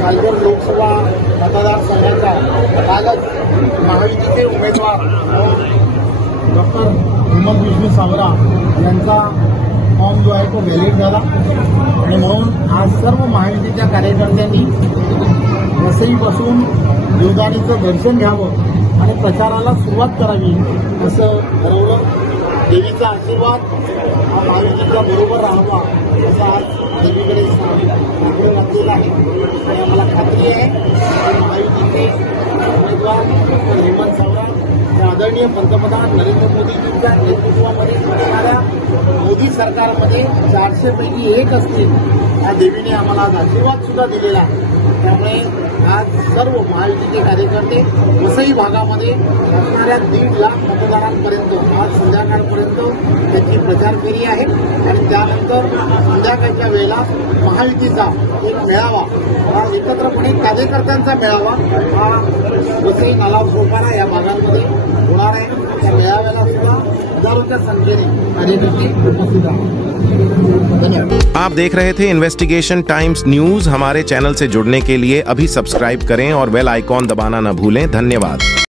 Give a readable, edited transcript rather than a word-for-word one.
पालघर लोकसभा मतदारसंघाचा कालच महायुतीचे उमेदवार डॉक्टर हेमंत विष्णू सावरा यांचा फॉर्म जो आहे तो व्हॅलिड झाला आणि म्हणून आज सर्व महायुतीच्या कार्यकर्त्यांनी वसई बसून जीवदानीचं दर्शन घ्यावं आणि प्रचाराला सुरुवात करावी असं ठरवलं। देवीचा आशीर्वाद हा महायुतीच्या बरोबर राहावा असा आज देवीकडे आग्रह घातलेला आहे आणि आम्हाला खात्री आहे की महायुतीचे उमेदवार डॉक्टर हेमंत सावरा आदरणीय पंतप्रधान नरेंद्र मोदींच्या नेतृत्वामध्ये असणाऱ्या मोदी सरकारमध्ये 400 पैकी 1 असतील या देवीने आम्हाला आज आशीर्वाद सुद्धा दिलेला आहे। त्यामुळे आज सर्व महायुतीचे कार्यकर्ते वसई भागामध्ये असणाऱ्या 1.5 लाख मतदारांपर्यंत आज संध्याकाळपर्यंत त्याची प्रचार फेरी आहे आणि त्यानंतर संध्याकाळच्या वेळेला महायुतीचा एक मेळावा हा एकत्रपणे कार्यकर्त्यांचा मेळावा हा वसई नालाव सोपारा या भागांमध्ये होणार आहे। त्या मेळाव्याला सुद्धा हजारोच्या संख्येने कार्यकर्ते उपस्थित आहेत। धन्यवाद। आप देख रहे थे इन्वेस्टिगेशन टाइम्स न्यूज। हमारे चैनल से जुड़ने के लिए अभी सब्सक्राइब करें और बेल आइकॉन दबाना न भूलें। धन्यवाद।